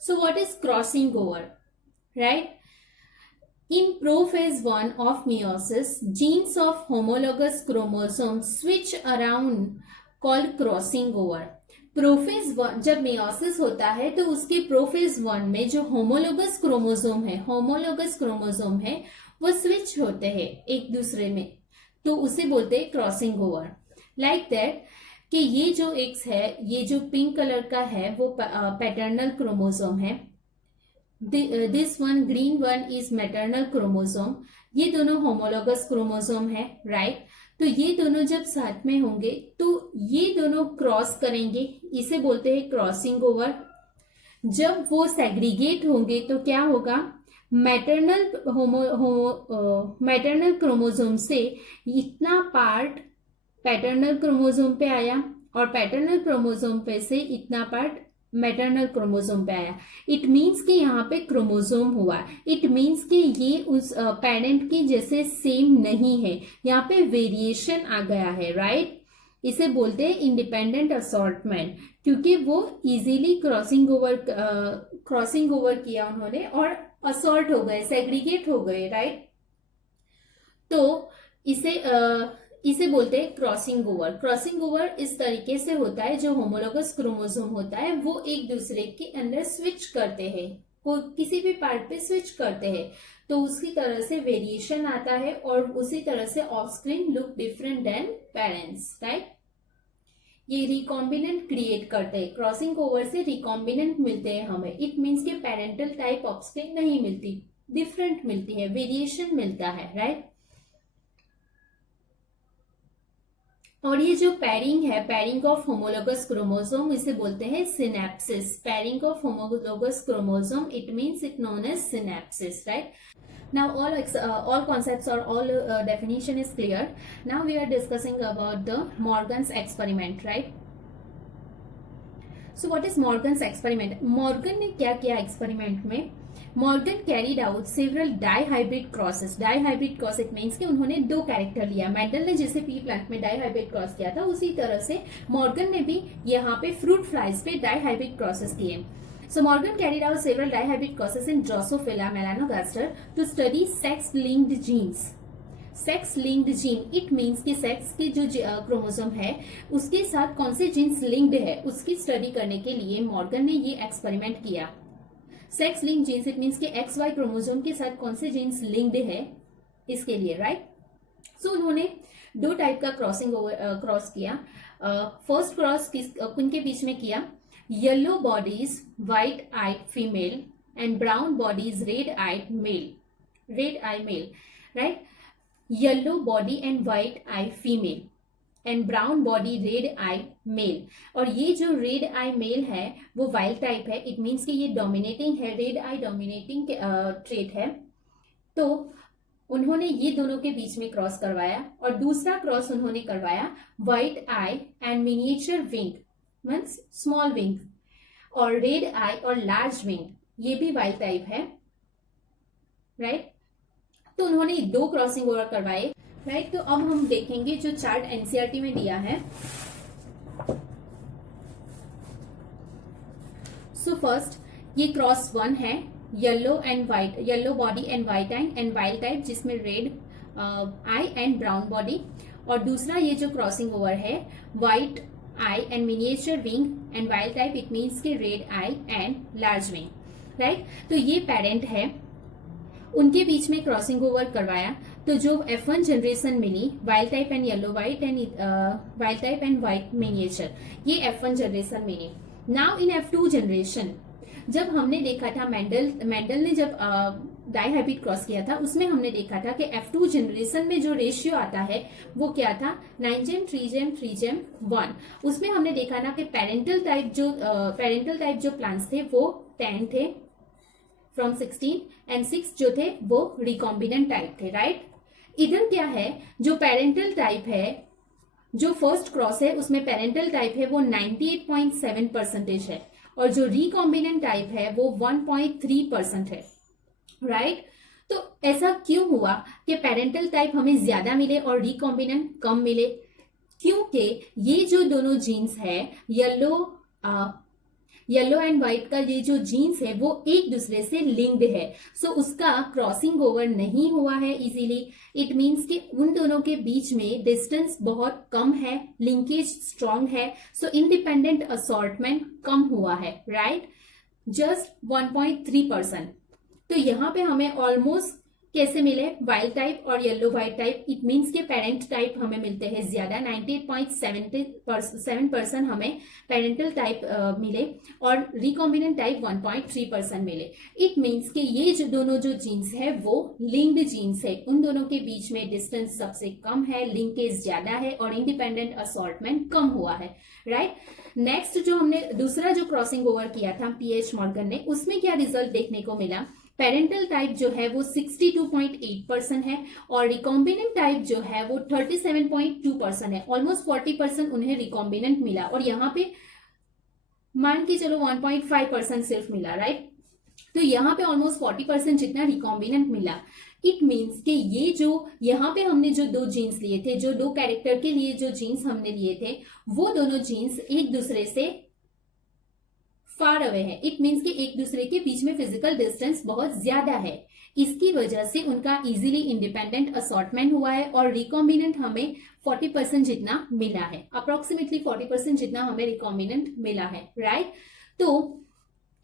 So what is crossing over, right? In prophase 1 of meiosis, genes of homologous chromosomes switch around called crossing over. Prophase 1 जब meiosis होता है तो उसके prophase 1 में जो homologous chromosome है वो स्विच होते हैं एक दूसरे में, तो उसे बोलते हैं क्रॉसिंग ओवर। लाइक दैट कि ये जो एक्स है, ये जो पिंक कलर का है वो पैटर्नल क्रोमोसोम है, this one green one is maternal chromosome. ये दोनों होमोलोगस क्रोमोसोम है, राइट? तो ये दोनों जब साथ में होंगे तो ये दोनों क्रॉस करेंगे, इसे बोलते हैं क्रॉसिंग ओवर। जब वो सेग्रीगेट होंगे तो क्या होगा, मैटरनल क्रोमोसोम से इतना पार्ट पैटर्नल क्रोमोसोम पे आया और पैटर्नल क्रोमोसोम पे से इतना पार्ट मैटरनल क्रोमोसोम पे आया। इट मीन्स कि यहाँ पे क्रोमोसोम हुआ, इट मीन्स कि ये उस पेरेंट की जैसे सेम नहीं है, यहाँ पे वेरिएशन आ गया है, राइट? इसे बोलते हैं इंडिपेंडेंट असॉर्टमेंट, क्योंकि वो इजीली क्रॉसिंग ओवर किया उन्होंने और असॉर्ट हो गए, सेग्रीगेट हो गए, राइट? तो इसे बोलते हैं क्रॉसिंग ओवर। क्रॉसिंग ओवर इस तरीके से होता है, जो होमोलोगस क्रोमोसोम होता है वो एक दूसरे के अंदर स्विच करते हैं, वो किसी भी पार्ट पे स्विच करते हैं, तो उसी तरह से वेरिएशन आता है और उसी तरह से offspring look different than parents, right? ये रिकॉम्बिनेंट क्रिएट करते हैं, क्रॉसिंग ओवर से रिकॉम्बिनेंट मिलते हैं हमें। इट मीन्स के पेरेंटल टाइप ऑफस्प्रिंग नहीं मिलती, डिफरेंट मिलती है, वेरिएशन मिलता है, राइट? और ये जो पैरिंग है, पैरिंग ऑफ होमोलोगस क्रोमोसोम, इसे बोलते हैं synapsis. Pairing of homologous chromosome, it means it known as synapsis, right? Now all concepts or all definition is clear. Now we are discussing about the Morgan's experiment, right? So what is Morgan's experiment? Morgan ने क्या किया experiment में? Morgan carried out several dihybrid crosses. Dihybrid cross it means कि उन्होंने दो character लिया। Mendel ने जैसे पी प्लांट में डाईहाइब्रिड क्रॉस किया था, उसी तरह से मॉर्गन ने भी यहाँ पे फ्रूट फ्लाइज पे डाईहाइब्रिड क्रॉसेस किए। So Morgan carried out several dihybrid crosses in Drosophila melanogaster to study sex-linked genes. Sex-linked gene, it means कि सेक्स के जो क्रोमोसोम है उसके साथ कौन से जीन्स लिंक्ड है, उसकी स्टडी करने के लिए मॉर्गन ने ये एक्सपेरिमेंट किया। Sex link genes, it means कि एक्स वाई क्रोमोसोम के साथ कौन से जीन्स लिंक्ड है, इसके लिए, राइट? सो उन्होंने दो टाइप का क्रॉस किया। फर्स्ट क्रॉस उनके बीच में किया, yellow bodies white eyed female and brown bodies red eye male, right? Yellow body and white eye female and brown body red eye male। और ये जो red eye male है वो wild type है, it means कि ये dominating है, red eye dominating trait है। तो उन्होंने ये दोनों के बीच में क्रॉस करवाया और दूसरा क्रॉस उन्होंने करवाया white eye and miniature wing means small wing, और रेड आई और लार्ज विंग, ये भी वाइल्ड टाइप है, राइट? तो उन्होंने दो क्रॉसिंग ओवर करवाए, राइट? तो अब हम देखेंगे जो चार्ट एनसीईआरटी में दिया है। सो फर्स्ट ये क्रॉस 1 है, yellow and white, yellow body and white eye and wild type जिसमें red eye and brown body, और दूसरा ये जो क्रॉसिंग ओवर है white eye and miniature wing and wild type, it means कि red eye and large wing, right? तो ये parent है, उनके बीच में क्रॉसिंग ओवर करवाया तो जो F1 जनरेशन मिली wild type and yellow white and wild type and white miniature, ये F1 जनरेशन मिली। नाउ इन F2 जनरेशन जब हमने देखा था मेंडल ने जब डाईहाइब्रिड क्रॉस किया था उसमें हमने देखा था कि F2 जनरेशन में जो रेशियो आता है वो क्या था, 9 जेम 3 जेम 1। उसमें हमने देखा ना कि पेरेंटल टाइप जो प्लांट्स थे वो 10 थे फ्रॉम 16 एंड 6 जो थे वो रिकॉम्बिनेंट टाइप थे, राइट? इधर क्या है, जो पेरेंटल टाइप है, जो फर्स्ट क्रॉस है उसमें पेरेंटल टाइप है वो 98.7% है और जो रिकॉम्बिनेंट टाइप है वो 1.3% है, राइट? तो ऐसा क्यों हुआ कि पेरेंटल टाइप हमें ज्यादा मिले और रिकॉम्बिनेंट कम मिले? क्योंकि ये जो दोनों जीन्स है, येलो एंड व्हाइट का ये जो जीन्स है वो एक दूसरे से लिंक्ड है, सो उसका क्रॉसिंग ओवर नहीं हुआ है इजीली। इट मीन्स कि उन दोनों के बीच में डिस्टेंस बहुत कम है, लिंकेज स्ट्रॉन्ग है, सो इंडिपेंडेंट असॉर्टमेंट कम हुआ है, राइट, जस्ट 1.3%। तो यहाँ पे हमें ऑलमोस्ट कैसे मिले, वाइल्ड टाइप और yellow white type, it means के पेरेंट टाइप हमें मिलते हैं ज्यादा, 98.7% हमें पेरेंटल टाइप मिले और रिकॉम्बिनेंट टाइप 1.3% मिले। इट मीन्स कि ये जो दोनों जो जीन्स है वो लिंक्ड जीन्स है, उन दोनों के बीच में डिस्टेंस सबसे कम है, लिंकेज ज्यादा है और इंडिपेंडेंट असॉर्टमेंट कम हुआ है, राइट। नेक्स्ट जो हमने दूसरा जो क्रॉसिंग ओवर किया था पीएच मॉर्गन ने, उसमें क्या रिजल्ट देखने को मिला, पेरेंटल टाइप जो है वो 62.8% है और रिकॉम्बिनेंट टाइप जो है वो 37.2% है, ऑलमोस्ट 40% उन्हें रिकॉम्बिनेंट मिला और यहाँ पे मान के चलो 1.5% सिर्फ मिला, राइट। तो यहाँ पे ऑलमोस्ट 40% जितना रिकॉम्बिनेंट मिला। इट मीन्स कि ये जो यहाँ पे हमने जो दो जीन्स लिए थे, जो दो कैरेक्टर के लिए जो जीन्स हमने लिए थे, वो दोनों जीन्स एक दूसरे से फार अवे है। इट मीन्स कि एक दूसरे के बीच में फिजिकल डिस्टेंस बहुत ज्यादा है, इसकी वजह से उनका इजीली इंडिपेंडेंट असॉर्टमेंट हुआ है और रिकॉम्बिनेंट हमें 40% जितना मिला है, अप्रोक्सीमेटली 40% जितना हमें रिकॉम्बिनेंट मिला है, राइट। तो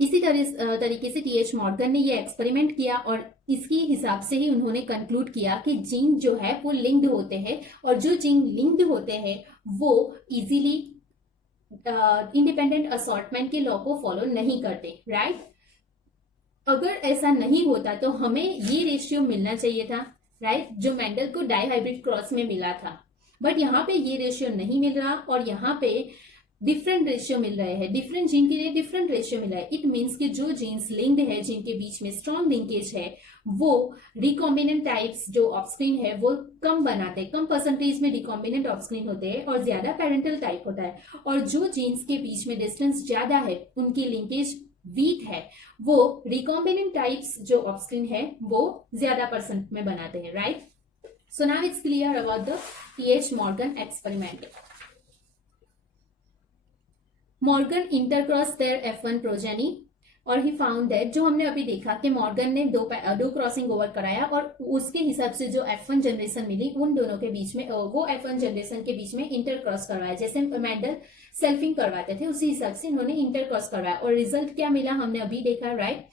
इसी तरीके से टीएच मॉर्गन ने ये एक्सपेरिमेंट किया और इसके हिसाब से ही उन्होंने कंक्लूड किया कि जीन जो है वो लिंक्ड होते हैं और जो जीन लिंक्ड होते हैं वो इजीली इंडिपेंडेंट असॉर्टमेंट के लॉ को फॉलो नहीं करते, राइट। अगर ऐसा नहीं होता तो हमें ये रेशियो मिलना चाहिए था, राइट, जो मेंडल को डाइहाइब्रिड क्रॉस में मिला था, बट यहाँ पे ये रेशियो नहीं मिल रहा और यहाँ पे डिफरेंट रेशियो मिल रहे हैं, डिफरेंट जीन के लिए डिफरेंट रेशियो मिल रहा है। इट मीन्स कि जो जीन्स लिंक्ड है, जिनके बीच में स्ट्रॉन्ग लिंकेज है, वो रिकॉम्बिनेंट टाइप्स जो ऑफस्क्रीन है वो कम बनाते हैं, कम परसेंटेज में रिकॉम्बिनेंट ऑफस्क्रीन होते हैं और ज्यादा पेरेंटल टाइप होता है। और जो जीन्स के बीच में डिस्टेंस ज्यादा है, उनकी लिंकेज वीक है, वो रिकॉम्बिनेंट टाइप्स जो ऑफस्क्रीन है वो ज्यादा परसेंट में बनाते हैं, right. So now it's clear about the TH Morgan experiment. Morgan intercross their F1 progeny और ही फाउंड दैट, जो हमने अभी देखा कि मॉर्गन ने दो क्रॉसिंग ओवर कराया और उसके हिसाब से जो F1 जनरेशन मिली उन दोनों के बीच में, वो F1 जनरेशन के बीच में इंटरक्रॉस करवाया, जैसे मेंडल सेल्फिंग करवाते थे उसी हिसाब से इन्होंने इंटरक्रॉस करवाया और रिजल्ट क्या मिला हमने अभी देखा, right.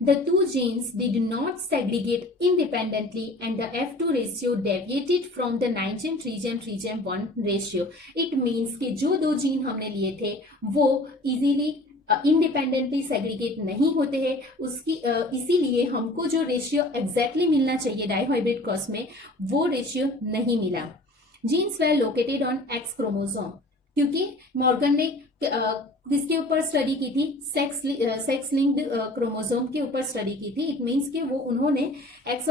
The two genes did not segregate independently and the F2 ratio deviated from the 9' 3' 3' 1 ratio. It means कि जो दो जीन हमने लिए थे वो इजीली इंडिपेंडेंटली सेग्रीगेट नहीं होते हैं, उसकी इसीलिए हमको जो रेशियो एग्जैक्टली मिलना चाहिए डाइहाइब्रिड क्रॉस में वो रेशियो नहीं मिला। Genes were located on X chromosome, क्योंकि मॉर्गन ने किसके ऊपर स्टडी की थी, सेक्स लिंक्ड क्रोमोसोम के ऊपर स्टडी की थी। इट मीन्स कि वो उन्होंने एक्स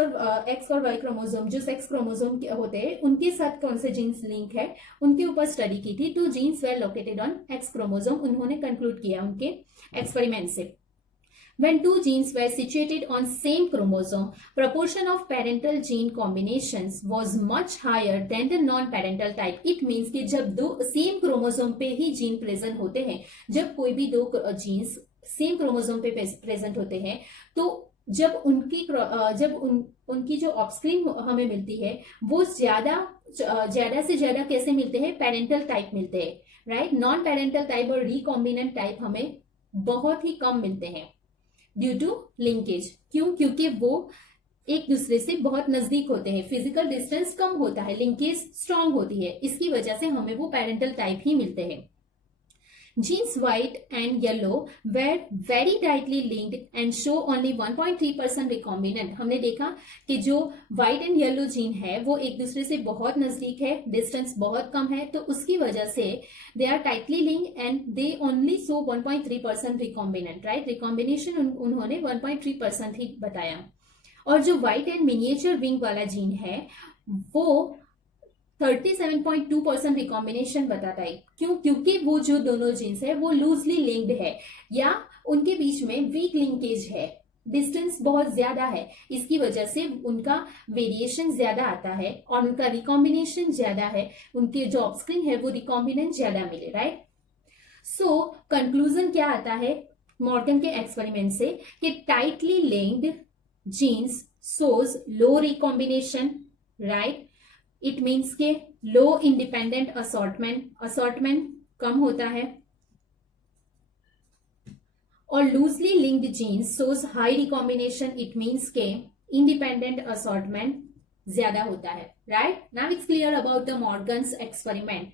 और वाई क्रोमोसोम जो सेक्स क्रोमोसोम होते हैं उनके साथ कौन से जीन्स लिंक है उनके ऊपर स्टडी की थी। Two genes were located on X chromosome उन्होंने कंक्लूड किया उनके एक्सपेरिमेंट से। When two genes were situated on same chromosome, proportion of parental gene combinations was much higher than the non-parental type. It means कि जब दो same chromosome पे ही gene present होते हैं, जब कोई भी दो जीन्स सेम क्रोमोसोम पे प्रेजेंट होते हैं, तो जब उनकी जो ऑफस्क्रीन हमें मिलती है वो ज्यादा से ज्यादा कैसे मिलते हैं, पेरेंटल टाइप मिलते हैं, राइट। नॉन पेरेंटल टाइप और रिकॉम्बिनेंट टाइप हमें बहुत ही कम मिलते हैं ड्यू टू लिंकेज। क्यों? क्योंकि वो एक दूसरे से बहुत नजदीक होते हैं, फिजिकल डिस्टेंस कम होता है, लिंकेज स्ट्रांग होती है, इसकी वजह से हमें वो पेरेंटल टाइप ही मिलते हैं। Genes white and yellow were very tightly linked and show only 1.3% recombinant. हमने देखा कि जो white and yellow जीन है वो एक दूसरे से बहुत नजदीक है, डिस्टेंस बहुत कम है, तो उसकी वजह से they are tightly linked and they only show 1.3% recombinant, right? Recombination उन्होंने 1.3% ही बताया। और जो white and miniature wing वाला जीन है वो 37.2% रिकॉम्बिनेशन बताता है। क्यों? क्योंकि वो जो दोनों जीन्स है वो लूजली लिंक्ड है या उनके बीच में वीक लिंकेज है, डिस्टेंस बहुत ज्यादा है, इसकी वजह से उनका वेरिएशन ज्यादा आता है और उनका रिकॉम्बिनेशन ज्यादा है, उनके जो ऑफस्क्रीन है वो रिकॉम्बिनेंट ज्यादा मिले, राइट। सो कंक्लूजन क्या आता है मॉर्गन के एक्सपेरिमेंट से कि tightly linked genes shows low recombination, right. It means के लो इंडिपेंडेंट असॉर्टमेंट कम होता है, और loosely linked genes shows high recombination, it means के इंडिपेंडेंट असॉर्टमेंट ज्यादा होता है, right. Now it's clear about the Morgan's experiment.